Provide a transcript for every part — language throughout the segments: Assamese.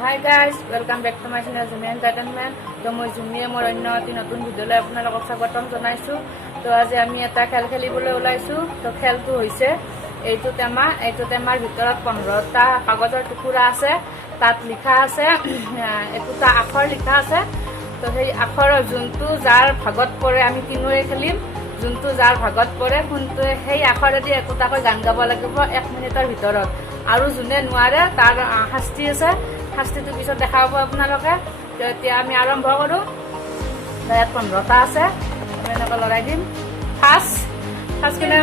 Hi guys, welcome back to my channel Jumi Entertainment. তো মই জুমিয়ে মোৰ অন্য এটি নতুন ভিডিঅ'লৈ আপোনালোকক স্বাগতম জনাইছোঁ। তো আজি আমি এটা খেল খেলিবলৈ ওলাইছোঁ। তো খেলটো হৈছে এইটো টেমাৰ ভিতৰত 15টা কাগজৰ টুকুৰা আছে। তাত লিখা আছে একোটা আখৰ লিখা আছে। তো সেই আখৰৰ যোনটো যাৰ ভাগত পৰে আমি তিনিওৱে খেলিম। যোনটো যাৰ ভাগত পৰে কোনটোৱে সেই আখৰেদি একোটাকৈ গান গাব লাগিব 1 মিনিটৰ ভিতৰত। আৰু যোনে নোৱাৰে তাৰ শাস্তি আছে। শাস্তিটো পিছত দেখা পাব আপোনালোকে। তো এতিয়া আমি আৰম্ভ কৰোঁ। ইয়াত 15টা আছে। আমি এনেকৈ লৰাই দিম। ফাৰ্ষ্ট কিনে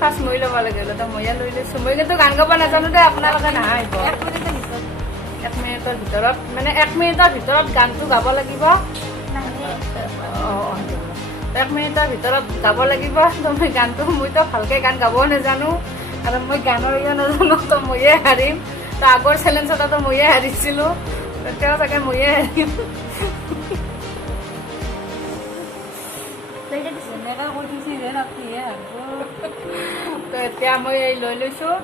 ফাৰ্ষ্ট মই ল'ব লাগে। তো ময়ে লৈ লৈছোঁ। মই কিন্তু গান গাব নাজানো দে, আপোনালোকে নাহাঁহিব। 1 মিনিটৰ ভিতৰত মানে 1 মিনিটৰ ভিতৰত গানটো গাব লাগিব। 1 মিনিটৰ ভিতৰত গাব লাগিব। তো মই গানটো মইতো ভালকৈ গান গাবও নাজানো আৰু মই গানৰ নাজানো। তো ময়ে হাৰিম। তো আগৰ চেলেঞ্জতো ময়ে হাৰিছিলোঁ। তেওঁ চাগে ময়ে হাৰিম। তো এতিয়া মই লৈ লৈছোঁ।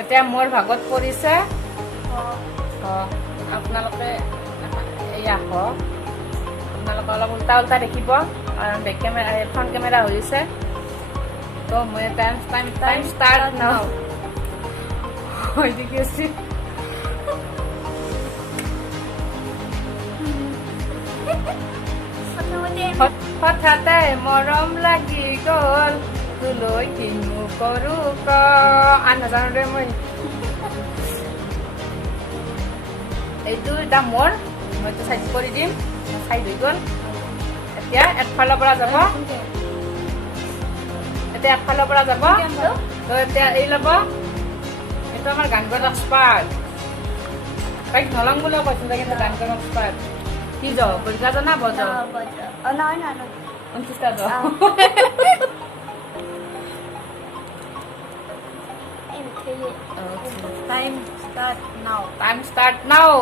এতিয়া মোৰ ভাগত পৰিছে আপোনালোকে এয়া আপোনালোকে অলপ উল্টা উল্টা দেখিব কাৰণ বেক কেমেৰা ফ্ৰণ্ট কেমেৰা হৈছে। তো মই টাইম ষ্টাৰ্ট নাও হৈ দেখিছোঁ। হঠাতে মৰম লাগি গ'ল তোলৈ কিনো কৰো নাজানো দে মই। এইটো এটা মোৰ মইতো চাইড কৰি দিম। চাইড হৈ গ'ল। এতিয়া একফালৰ পৰা যাব। তো এতিয়া এই ল'ব। এইটো আমাৰ গান গোৱা এক্সপাৰ্ট। তাইক নলং বুলিও কৈছিল কিন্তু গান গোৱা এক্সপাৰ্ট। কি যাও বজা জানা বজা No. 29টা যাও। Time start now.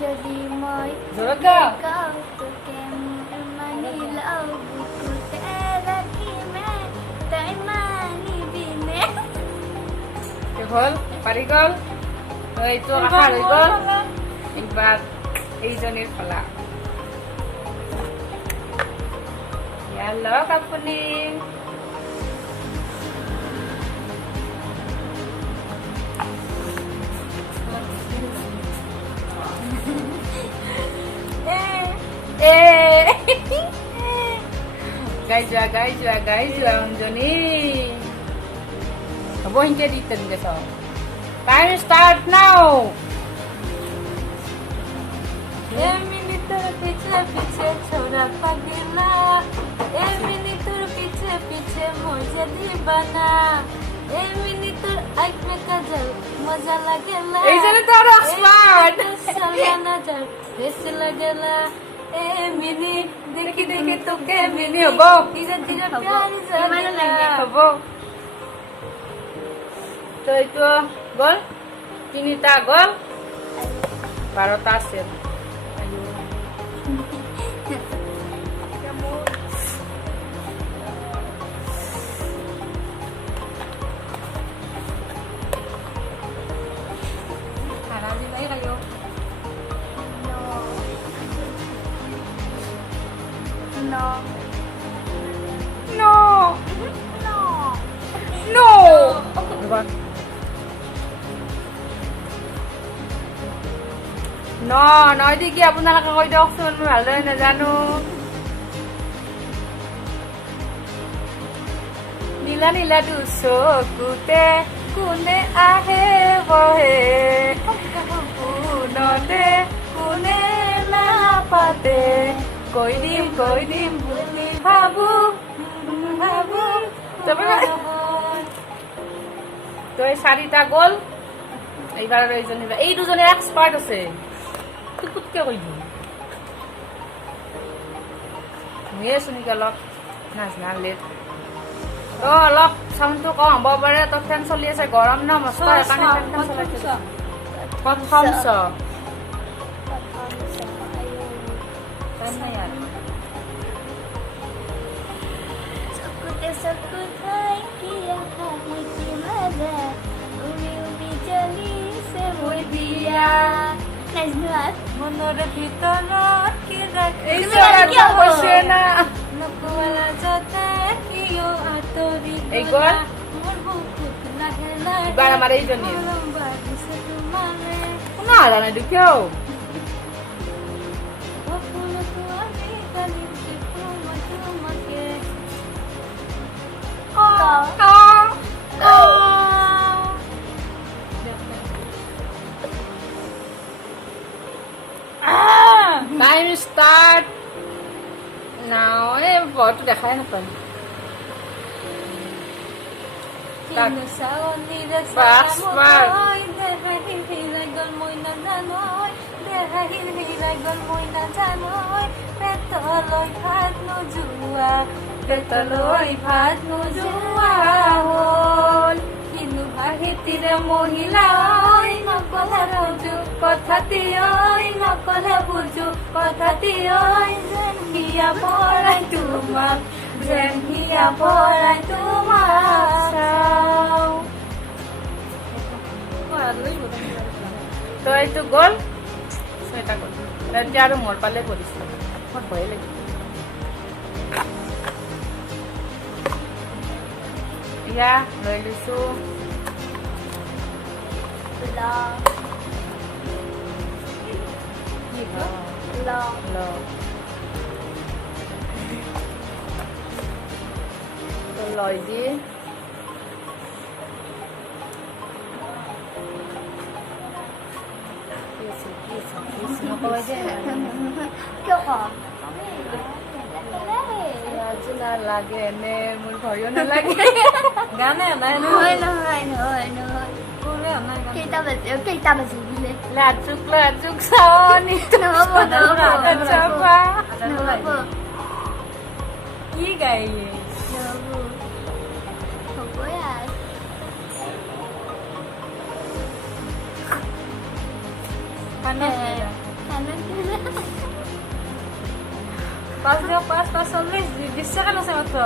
Jadi moi জোৰত গা। kau tu mani lau buku tera ki mein tai mani bine. কি হ'ল পাৰি গ'ল। তো এইটো আশা হৈ গ'ল। এইবাৰ এইজনীৰ ফলা লওক আপুনি। গাই যোৱা অঞ্জনী হ'ব সিংকে দি তেনেকৈ চাওঁ। টাইম ষ্টাৰ্ট নাও। पीछे छोरा पगला ए मिनी तुर पीछे मुझे दीवाना ए मिनी तुर आँख में काजल मजा लगेला এইজনী তো আৰু এক্সপাৰ্ট। सला नजर बेस लगेला ए मिनी देखी देखी तुके মিনি হ'ব धीरे धीरे प्यार जगेला হ'ব। তো এইটো গ'ল 3টা গ'ল 12টা আছিল। No. নহয় দি কি আপোনালোকে কৈ দিয়কচোন, মই ভালদৰে নাজানো। নীলা চকুতে কোনে আহে বহে কোনতে কোনে নাপাতে কৈ দিম বুলি ভাবো। তো এই 4টা গ'ল। এইবাৰ এই দুজনে এক্সপাৰ্ট আছে। টুকুতকে কৈ দিম ময়ে শুনিকে অলপ নাজনা লেট। অলপ চাউণ্ডটো কম হ'ব পাৰে। তো ফেন চলি আছে গৰম ন মস্ত সেইকাৰণে ফেনখন চলাইছে। প্ৰথম টাইম নাই আৰু চকুতে চকু থাকিয়া হাঁহিছি মাজা উৰি উৰি জ্বলিছে মোৰ দিয়া মনৰ ভিতৰত কি এই ৰাখি চৰাটো কৈছে না নকলা যতে কিয় আঁতৰি এই গ'ল? মোৰ বুকুত লাহে লাহে এবাৰ আমাৰ এইজনী মৰম বাঢ়িছে তোমালে শুনা হাৰা নাই দুখীয়াও সকলোতো আমি কালি তোমাকে টাইম ষ্টাৰ্ট নাও এই বৰটো দেখাই নাপায় কিনো চাৱনিৰে বাছ, বাছ। দেহাহিল হেৰাই গ'ল মই নাজানৈ দেহাহিল হেৰাই গ'ল মই নাজানৈ পেটলৈ ভাত নোযোৱা পেটলৈ ভাত নোযোৱা হ'ল কিনো ভাহিতিৰে মহিলা ঐ নকলে বুজো কথাটি ঐ নকলে বুজো কথাটি ঐ যেন হিয়া পৰাই তোমাক যেন হিয়া পৰাই তোমাক চাওঁ তো এইটো গ'ল ছয়টা গ'ল এতিয়া আৰু মোৰ পালে কৰিছোঁ মোৰ ভয়ে লাগিল এতিয়া লৈ লৈছোঁ তো লৈ দি নকয় যে আজি নালাগে নে মোৰ ভয়ো নালাগে গানে নাই নহয় নহয় নহয় নহয় কেইটা বাজিলে লাজুক লাজুক চাৱনি নহ'ব নহ'ব চাপা নহ'ব কি গাই নহ'ব হ'ব ইয়াৰ পাঁচ 40 20 ছেকেণ্ড আছে মাত্ৰ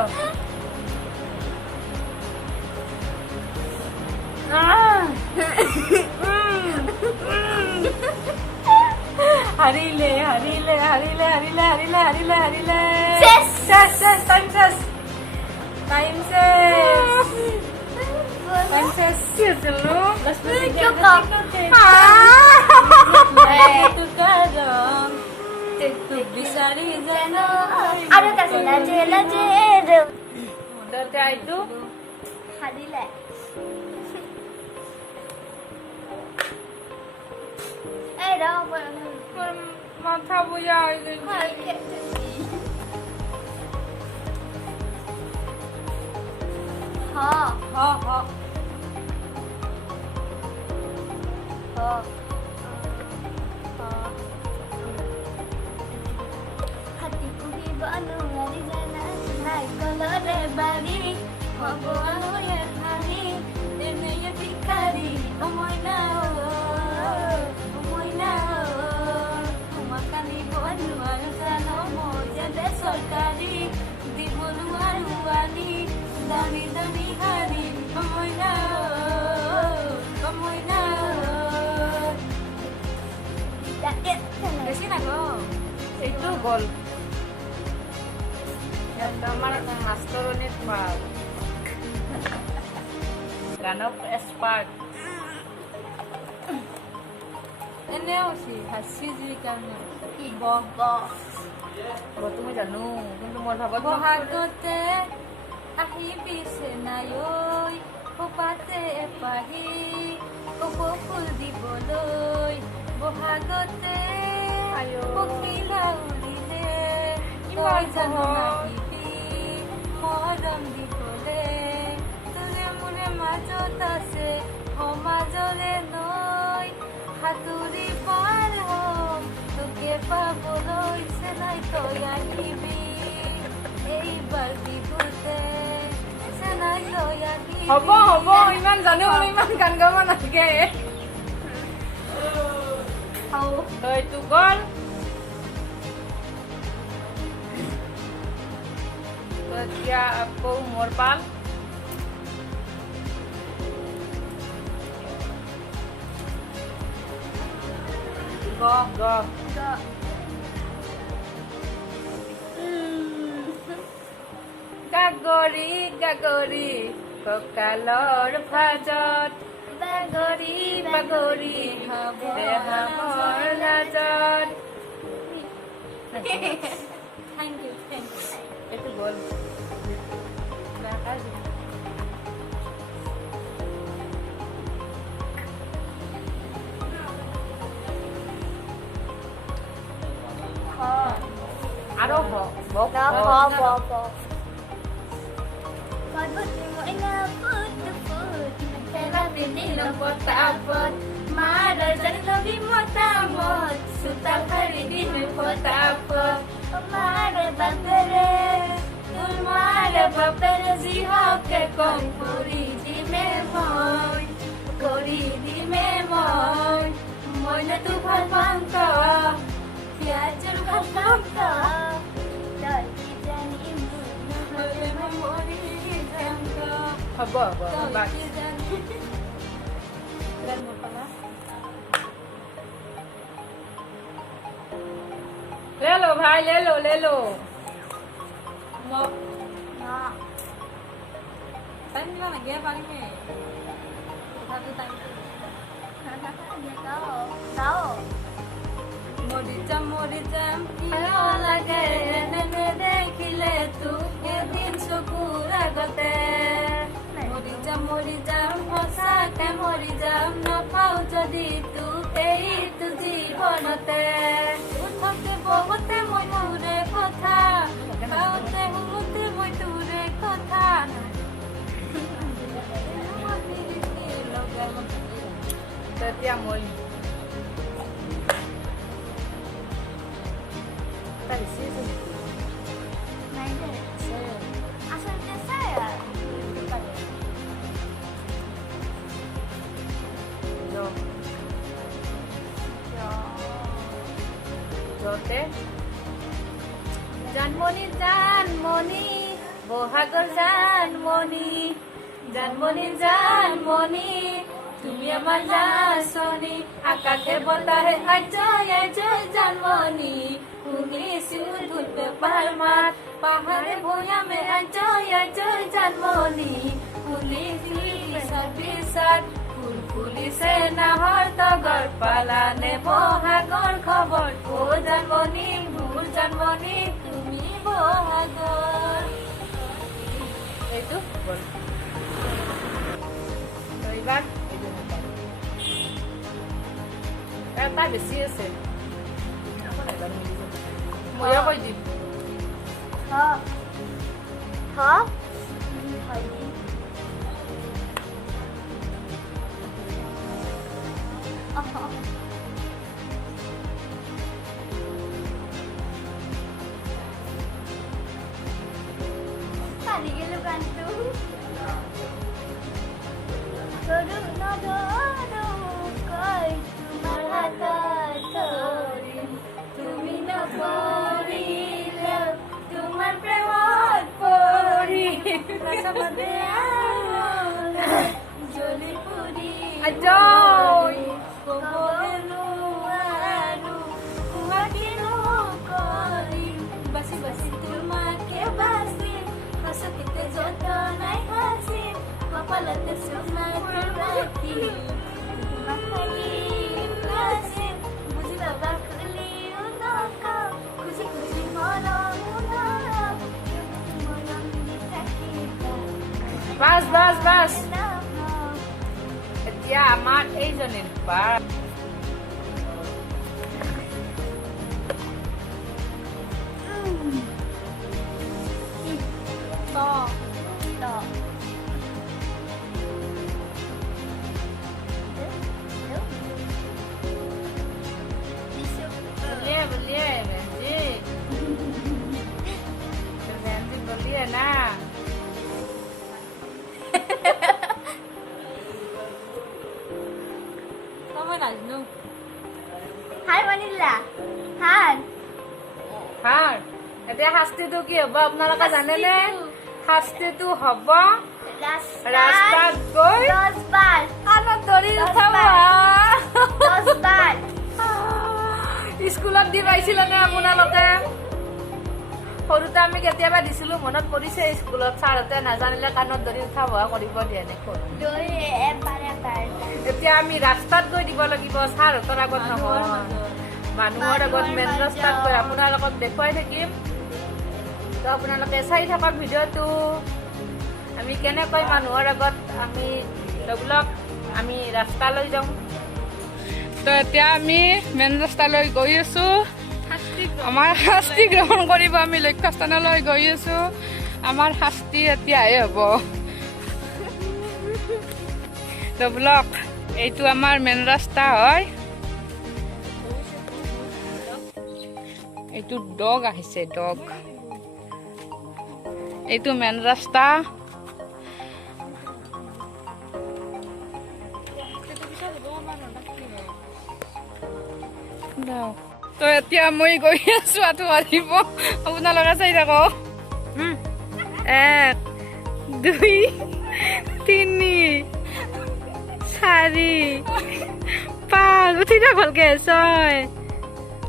হাৰিলে হাৰিলে হাৰিলে হাৰিলে হাৰিলে হাৰিলে হাৰিলে চেছ চেছ চেছ টাইম চেছ টাইম চেছ টাইম চেছ কি আছিল নো বিচাৰি জানো আৰু কাছে লাজে লাজে ততে আইটো হাৰিলে এই ৰ মাথা বুজা হৈ গৈ হ হ হ হ হাতী পুহিব নোৱাৰি জানা নাই কলৰে বাৰী হ'ব আৰু হাঁহি তেনেয়ে ভিখাৰী সময় না সময় না তোমাক আনিব নোৱাৰো জানো মই যে বেচৰকাৰী দিব নোৱাৰো আনি দামী দামী হাৰি সময় না সময় না বেছি নাগো এইটো গ'ল আমাৰ মাষ্টৰণীত পাল গানক এক্সপাৰ্ট এনে হৈছে হাঁচি জুই কাৰণে কি তুমি জানো কিন্তু মোৰ ভাবত বহাগতে আহিবি চেনাই খোপাতে এপাহি কপৌ ফুল দিবলৈ বহাগতে পখিলা উৰিলে তই জানো নাহিবি মৰম দিবলে তোৰে মোৰে মাজত আছে সমাজৰে নৈ সাঁতুৰি পাৰ হ'ম তোকে পাবলৈ চেনাই তই আহিবি এইবাৰ বিহুতে চেনাই তই আহিবি হ'ব হ'ব ইমান জানো ইমান গান গাব নালাগে তো এইটো গ'ল এতিয়া আকৌ মোৰ পাল গ গ গাগৰি গাগৰি কঁকালৰ ভাজত বাগৰি বাগৰি দেহামৰ লাজত Thank you. এইটো গ'ল আৰু হ'ব বাছ ले लो भाई ले लो মৰিজাম প্ৰিয় লাগে এনে দেখিলে তু এদিন চকুৰ আগতে মৰিজাম সঁচাকে মৰিজাম নাপাও যদি তোক এইটো জীৱনতে উঠতে বহুতে মই তোৰে কথা পাওঁতে শুনোতে মই তোৰে কথা তেতিয়া মই জানমণি বহাগৰ জানমণি তুমি আমাৰ জানমণি আকাশে বতাহে আজয় জানমণি শুনিছিলো ঢোল পেপাৰ মাত পাহাৰে ভৈয়ামে আজয় জানমণি ফুলিছে ফুল ফুলিছে নাহৰ তগৰ পালানে বহাগৰ খবৰ ও জানমণি মোৰ জানমণি তুমি বহাগৰ এইটো বল এইবাৰ এটা বেছি আছে ময়ো কৈ দিম তুমি নপৰিলে তোমাৰ প্ৰেমত পৰি জ্বলি পুৰি বাচি বাচি তোমাকে বাচি হাসতে যতনাই হাসি কপালতে সোনাৰ ৰাখি বুঝি বাবা খুলি উনকা খুশি খুশি মৰম বাস এতিয়া আমাৰ এইজনীৰ বাৰ बोलिए ना Kamu nang এতিয়া শাস্তিটো কি হ'ব আপোনালোকে জানেনে? শাস্তিটো হ'ব ৰাস্তাত গৈ কাণত ধৰি উঠাব। স্কুলত দি পাইছিলেনে আপোনালোকে? সৰুতে আমি কেতিয়াবা দিছিলো, মনত পৰিছে স্কুলত ছাৰহঁতে নাজানিলে কাণত ধৰি উঠা বহা কৰিব দিয়ে নেকি? এতিয়া আমি ৰাস্তাত গৈ দিব লাগিব, ছাৰহঁতৰ আগত নহয়, মানুহৰ আগত মেইন ৰাস্তাত গৈ আপোনালোকক দেখুৱাই থাকিম। তো আপোনালোকে চাই থাকক ভিডিঅ'টো, আমি কেনেকৈ মানুহৰ আগত আমি ডেভেলপ আমি ৰাস্তালৈ যাওঁ। তো এতিয়া আমি মেইন ৰাস্তালৈ গৈ আছো, আমাৰ শাস্তি গ্ৰহণ কৰিব আমি লক্ষ্যস্থানলৈ গৈ আছো। আমাৰ শাস্তি এতিয়াহে হ'ব। তো ব্লক এইটো আমাৰ মেইন ৰাস্তা হয়। এইটো ডগ আহিছে, ডগ। এইটো মেইন ৰাস্তা। তো এতিয়া মই গৈ আছো, আঁঠু আহিব, আপোনালোকে চাই থাকক। 1 2 3 4 5 উঠি থাক ভালকে। 6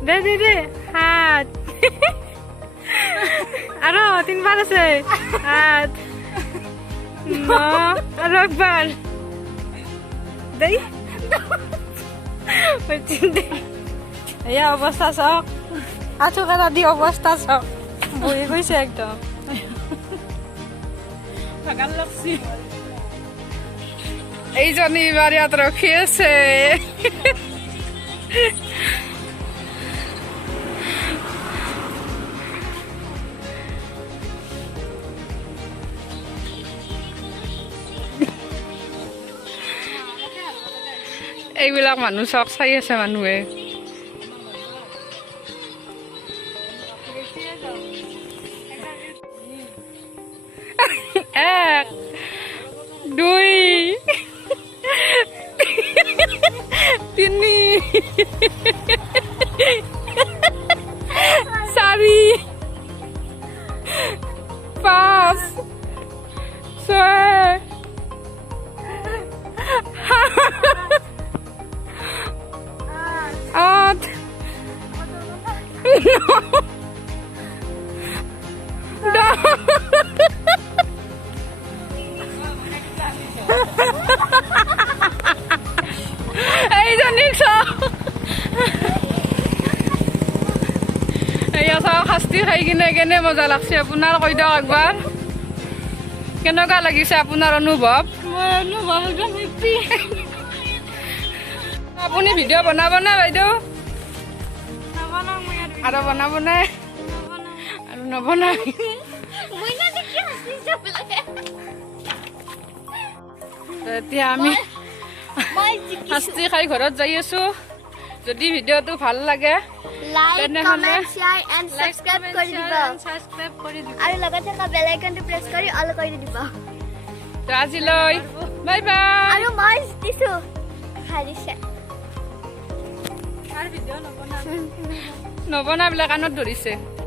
দে 7 আৰু 3 বাৰ আছে। 8 9 আৰু একবাৰ দেই। এয়া অৱস্থা চাওক, আঁঠু কাটা দি অৱস্থা চাওক, বহি গৈছে একদম। এইজনী এইবাৰ ইয়াত ৰখি আছে। এইবিলাক মানুহ চক চাই আছে মানুহে। 1 2 3 4 5 6 8 এইজনী এয়া চাওক, শাস্তি খাই কিনে কেনে মজা লাগছে। আপোনাৰ কৈ দিয়ক একবাৰ, কেনেকুৱা লাগিছে আপোনাৰ অনুভৱ? আপুনি ভিডিঅ' বনাব নে বাইদেউ? আৰু বনাব নে? আৰু নবনাই? এতিয়া আমি শাস্তি খাই ঘৰত যাই আছো। যদি ভিডিঅ'টো ভাল লাগে তেনেহ'লে সাবস্ক্ৰাইব কৰি দিব আৰু লগতে বেল আইকনটো প্ৰেছ কৰি অল কৰি দিব। তো আজিলৈ বাই বাই। আৰু মই দিছো হাৰিছে নবনাই বোলে কাণত ধৰিছে।